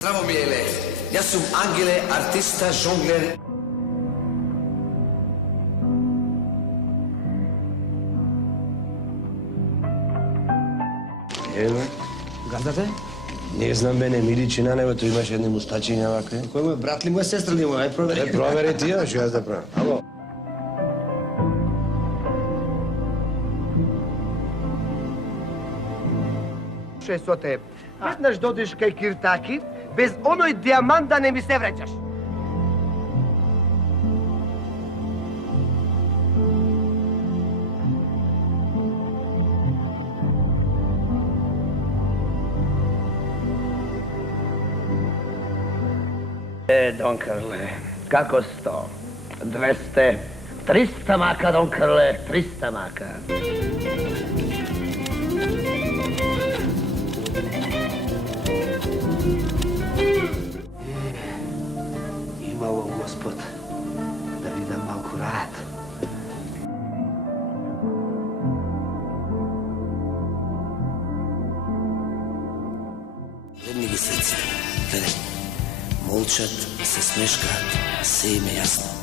Здраво, Миеле, јас сум Ангеле, артиста, жонглер. Еве, Газдате? не знам бе, не ми личи на него, тој имаше едни мустачиња вакви. Кој му е брат ли му е, сестра ли му е? Ај провери. Провери ти ја, што јас да правам. Ало. Со те, веднаш додиш кај Киртаки, без оној диамант да не ми се враќаш. Дон Крле, како 100, 200, 300 мака, Дон Крле, 300 мака. Имало Господ да видам малку рад. Гледни ги срце, гледај. Молчат, се смешкаат, се им е јасно.